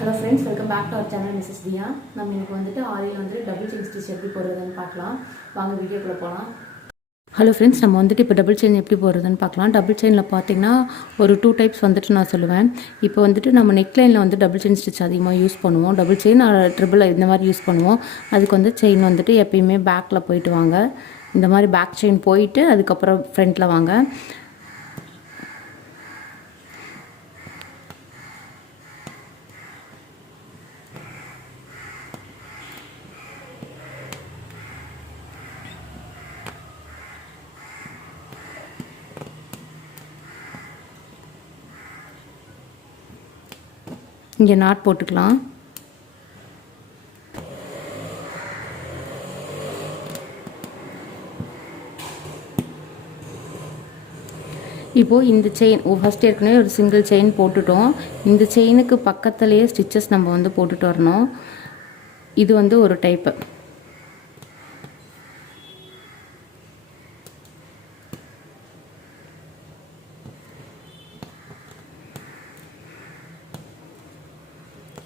Hello friends, welcome back to our channel MRs Diya. நம்ம இன்னைக்கு வந்துட்டு ஆரியில வந்து டபுள் செயின் ஸ்டிச் எப்படி போடுறதுன்னு பார்க்கலாம். வாங்க வீடியோக்குள்ள போலாம். ஹலோ ஃப்ரெண்ட்ஸ், நம்ம வந்துட்டு இப்போ டபுள் செயின் எப்படி போடுறதுன்னு பார்க்கலாம். டபுள் செயினில் பார்த்தீங்கன்னா ஒரு 2 டைப்ஸ் வந்துட்டு நான் சொல்லுவேன். இப்போ வந்துட்டு நம்ம நெக்லைனில் வந்து டபுள் செயின் ஸ்டிச் அதிகமாக யூஸ் பண்ணுவோம். டபுள் செயின் ட்ரிபிள் இந்த மாதிரி யூஸ் பண்ணுவோம். அதுக்கு வந்து செயின் வந்துட்டு எப்பயுமே பேக்கில் போயிட்டு வாங்க. இந்த மாதிரி பேக் செயின் போயிட்டு அதுக்கப்புறம் ஃப்ரண்ட்டில் வாங்க. இங்கே நாட் போட்டுக்கலாம். இப்போது இந்த செயின் ஃபஸ்ட் ஏற்கனவே ஒரு சிங்கிள் செயின் போட்டுட்டோம். இந்த செயினுக்கு பக்கத்துலேயே ஸ்டிச்சஸ் நம்ம வந்து போட்டுட்டு வரணும். இது வந்து ஒரு டைப்பு.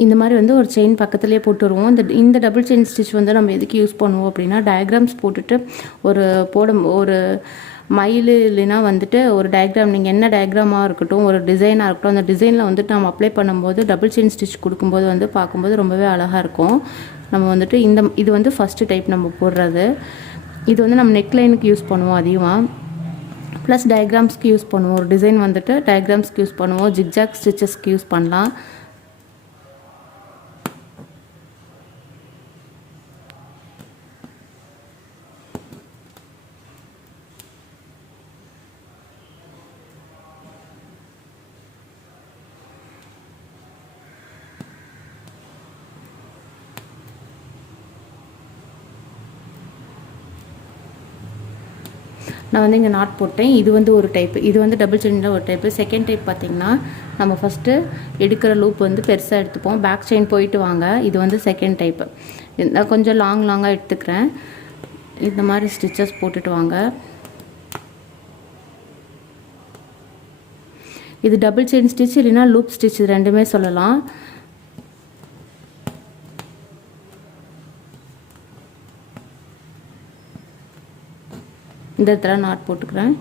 இந்த மாதிரி வந்து ஒரு செயின் பக்கத்துலேயே போட்டு வருவோம். இந்த டபுள் செயின் ஸ்டிச் வந்து நம்ம எதுக்கு யூஸ் பண்ணுவோம் அப்படின்னா, டயக்ராம்ஸ் போட்டுட்டு ஒரு மயில் இல்லைன்னா வந்துட்டு ஒரு டயக்ராம், நீங்கள் என்ன டயக்ராமாக இருக்கட்டும், ஒரு டிசைனாக இருக்கட்டும், அந்த டிசைனில் வந்துட்டு நம்ம அப்ளை பண்ணும்போது டபுள் செயின் ஸ்டிச் கொடுக்கும்போது வந்து பார்க்கும்போது ரொம்பவே அழகாக இருக்கும். நம்ம வந்துட்டு இது வந்து ஃபஸ்ட்டு டைப் நம்ம போடுறது. இது வந்து நம்ம நெக்லைனுக்கு யூஸ் பண்ணுவோம் அதிகமாக. ப்ளஸ் டயக்ராம்ஸ்க்கு யூஸ் பண்ணுவோம். ஒரு டிசைன் வந்துட்டு டயக்ராம்ஸ்க்கு யூஸ் பண்ணுவோம். ஜிக்ஜாக் ஸ்டிச்சஸ்க்கு யூஸ் பண்ணலாம். நான் வந்து இங்கே நாட் போட்டேன். இது வந்து ஒரு டைப்பு. இது வந்து டபுள் செயினில் ஒரு டைப்பு. செகண்ட் டைப் பார்த்திங்கன்னா, நம்ம ஃபஸ்ட்டு எடுக்கிற லூப் வந்து பெருசாக எடுத்துப்போம். பேக் செயின் போயிட்டு வாங்க. இது வந்து செகண்ட் டைப்பு. நான் கொஞ்சம் லாங்காக எடுத்துக்கிறேன். இந்த மாதிரி ஸ்டிச்சஸ் போட்டுட்டு வாங்க. இது டபுள் செயின் ஸ்டிச் இல்லைன்னா லூப் ஸ்டிச், இது ரெண்டுமே சொல்லலாம். இந்த இடத்துல நாட் போட்டுக்கிறேன்.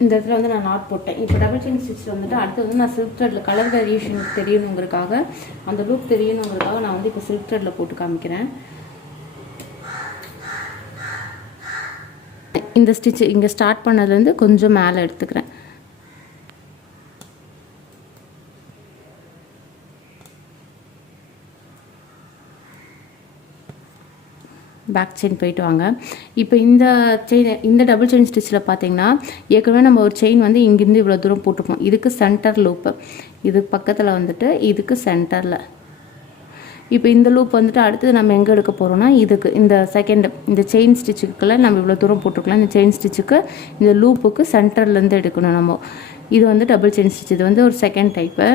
இந்த இடத்துல வந்து நான் நாட் போட்டேன். இப்போ டபுள் செயின் ஸ்டிச் வந்துட்டு அடுத்து வந்து நான் சில்க் த்ரெட்டில் கலர் வேரியேஷன் தெரியணுங்கிறதுக்காக, அந்த லூப் தெரியணுங்கிறதுக்காக நான் வந்து இப்போ சில்க் த்ரெட்டில் போட்டு காமிக்கிறேன். இந்த ஸ்டிச் இங்கே ஸ்டார்ட் பண்ணதுலேருந்து கொஞ்சம் மேலே எடுத்துக்கிறேன். பேக் செயின் போயிட்டு வாங்க. இப்போ இந்த டபுள் செயின் ஸ்டிச்சில் பார்த்தீங்கன்னா, ஏற்கனவே நம்ம ஒரு செயின் வந்து இங்கேருந்து இவ்வளோ தூரம் போட்டுப்போம். இதுக்கு சென்டர் லூப்பு, இது பக்கத்தில் வந்துட்டு இதுக்கு சென்டரில். இப்போ இந்த லூப் வந்துட்டு அடுத்தது நம்ம எங்கே எடுக்க போகிறோம்னா, இதுக்கு இந்த செயின் ஸ்டிச்சுக்குள்ள நம்ம இவ்வளோ தூரம் போட்டுக்கலாம். இந்த செயின் ஸ்டிச்சுக்கு இந்த லூப்புக்கு சென்டர்லேருந்து எடுக்கணும் நம்ம. இது வந்து டபுள் செயின் ஸ்டிச். இது வந்து ஒரு செகண்ட் டைப்பு.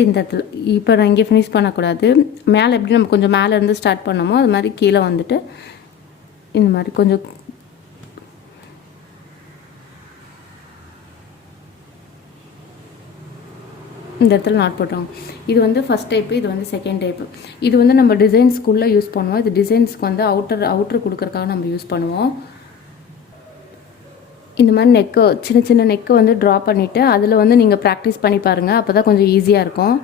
இந்த இடத்துல இப்போ நான் இங்கே ஃபினிஷ் பண்ணக்கூடாது. மேலே எப்படி நம்ம கொஞ்சம் மேலே இருந்து ஸ்டார்ட் பண்ணோமோ அது மாதிரி கீழே வந்துட்டு இந்த மாதிரி கொஞ்சம் இந்த இடத்துல நாட் போட்டோம். இது வந்து ஃபஸ்ட் டைப்பு. இது வந்து செகண்ட் டைப்பு. இது வந்து நம்ம டிசைன்ஸ்குள்ளே யூஸ் பண்ணுவோம். இது டிசைன்ஸ்க்கு வந்து அவுட்ரு கொடுக்குறதுக்காக நம்ம யூஸ் பண்ணுவோம். இந்த மாதிரி சின்ன சின்ன நெக்கு வந்து ட்ரா பண்ணிவிட்டு அதில் வந்து நீங்கள் ப்ராக்டிஸ் பண்ணி பாருங்கள். அப்போ தான் கொஞ்சம் ஈஸியாக இருக்கும்.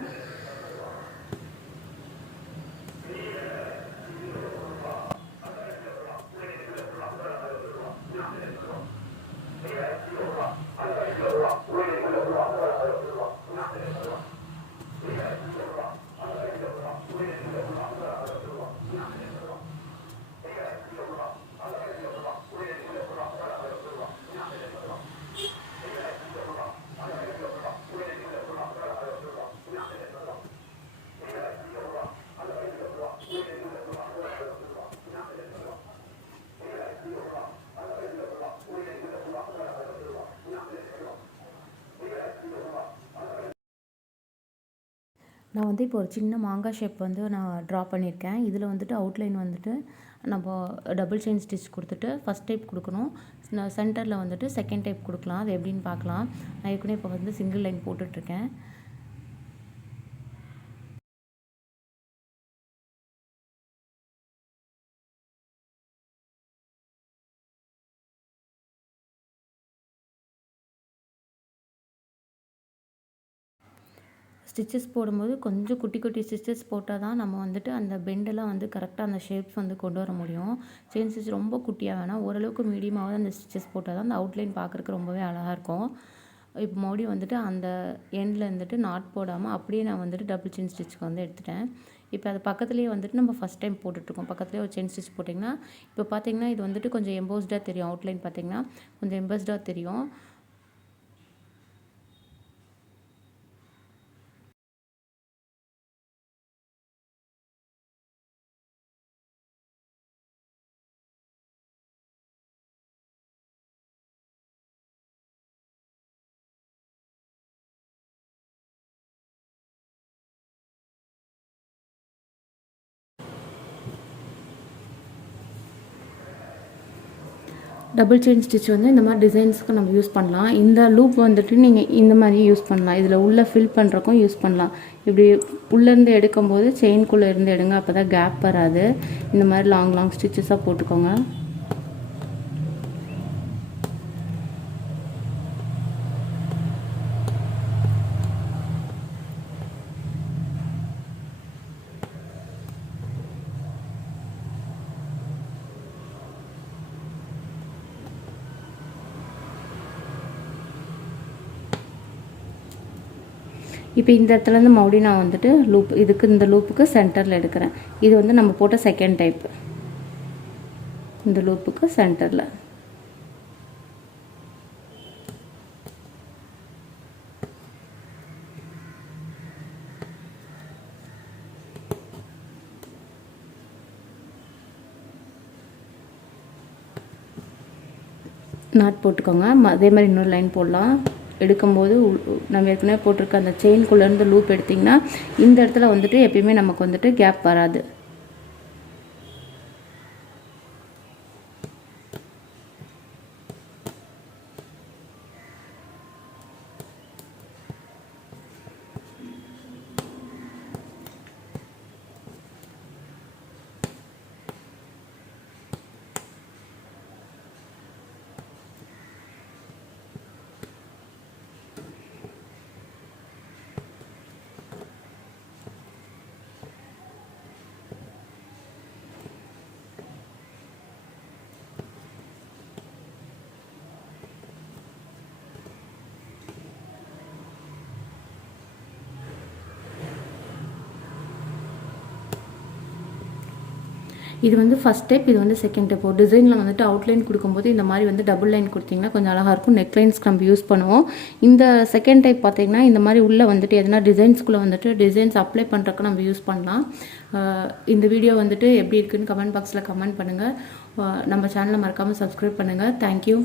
நான் வந்து இப்போ ஒரு சின்ன மாங்காய் ஷேப் வந்து நான் ட்ரா பண்ணியிருக்கேன். இதில் வந்துட்டு அவுட்லைன் வந்துட்டு நம்ம டபுள் செயின் ஸ்டிச் கொடுத்துட்டு ஃபஸ்ட் டைப் கொடுக்கணும். சென்டரில் வந்துட்டு செகண்ட் டைப் கொடுக்கலாம். அது எப்படின்னு பார்க்கலாம். நான் ஏற்கனவே இப்போ வந்து சிங்கிள் லைன் போட்டுட்ருக்கேன். ஸ்டிச்சஸ் போடும்போது கொஞ்சம் குட்டி குட்டி ஸ்டிச்சஸ் போட்டால் தான் நம்ம வந்துட்டு அந்த பெண்டெல்லாம் வந்து கரெக்டாக அந்த ஷேப்ஸ் வந்து கொண்டு வர முடியும். செயின் ஸ்டிச் ரொம்ப குட்டியாக வேணாம், ஓரளவுக்கு மீடியமாவது அந்த ஸ்டிச்சஸ் போட்டால் தான் அந்த அவுட்லைன் பார்க்குறக்கு ரொம்பவே அழகாக இருக்கும். இப்போ மறுபடியும் வந்துட்டு அந்த எண்டில் வந்துட்டு நாட் போடாமல் அப்படியே நான் வந்துட்டு டபுள் செயின் ஸ்டிச்சுக்கு வந்து எடுத்துட்டேன். இப்போ அது பக்கத்துலேயே வந்துட்டு நம்ம ஃபஸ்ட் டைம் போட்டுட்ருக்கோம். பக்கத்துலேயே ஒரு செயின் ஸ்டிச் போட்டிங்கன்னா இப்போ பார்த்திங்கன்னா இது வந்துட்டு கொஞ்சம் எம்போஸ்டாக தெரியும். அவுட்லைன் பார்த்திங்கன்னா கொஞ்சம் எம்போஸ்டாக தெரியும். டபுள் செயின் ஸ்டிச் வந்து இந்த மாதிரி டிசைன்ஸுக்கு நம்ம யூஸ் பண்ணலாம். இந்த லூப் வந்துட்டு நீங்கள் இந்த மாதிரி யூஸ் பண்ணலாம். இதில் உள்ளே ஃபில் பண்ணுறக்கும் யூஸ் பண்ணலாம். இப்படி உள்ளேருந்து எடுக்கும்போது செயின்குள்ளே இருந்து எடுங்க, அப்போ தான் கேப் வராது. இந்த மாதிரி லாங் லாங் ஸ்டிச்சஸாக போட்டுக்கோங்க. இப்போ இந்த இடத்துலேருந்து மறுபடியும் நான் வந்துட்டு இந்த லூப்புக்கு சென்டரில் எடுக்கிறேன். இது வந்து நம்ம போட்ட செகண்ட் டைப். இந்த லூப்புக்கு சென்டரில் நாட் போட்டுக்கோங்க. அதே மாதிரி இன்னொரு லைன் போடலாம். எடுக்கும்போது நம்ம ஏற்கனவே போட்டிருக்க அந்த செயின்குள்ளேருந்து லூப் எடுத்திங்கன்னா இந்த இடத்துல வந்துட்டு எப்பயுமே நமக்கு வந்துட்டு கேப் வராது. இது வந்து ஃபஸ்ட் ஸ்டெப், இது வந்து செகண்ட் ஸ்டெப். ஒரு டிசைனில் வந்துட்டு அவுட்லைன் கொடுக்கும்போது இந்த மாதிரி வந்து டபுள் லைன் கொடுத்திங்கன்னா கொஞ்சம் அழகாக இருக்கும். நெக்லைன்ஸ்க்கு நம்ம யூஸ் பண்ணுவோம். இந்த செகண்ட் டைப் பார்த்திங்கன்னா இந்த மாதிரி உள்ளே வந்துட்டு எதனா டிசைன்ஸ்குள்ளே வந்துட்டு டிசைன்ஸ் அப்ளை பண்ணுறக்கு நம்ம யூஸ் பண்ணலாம். இந்த வீடியோ வந்துட்டு எப்படி இருக்குன்னு கமெண்ட் பாக்ஸில் கமெண்ட் பண்ணுங்கள். நம்ம சேனலை மறக்காமல் சப்ஸ்கிரைப் பண்ணுங்கள். தேங்க்யூ.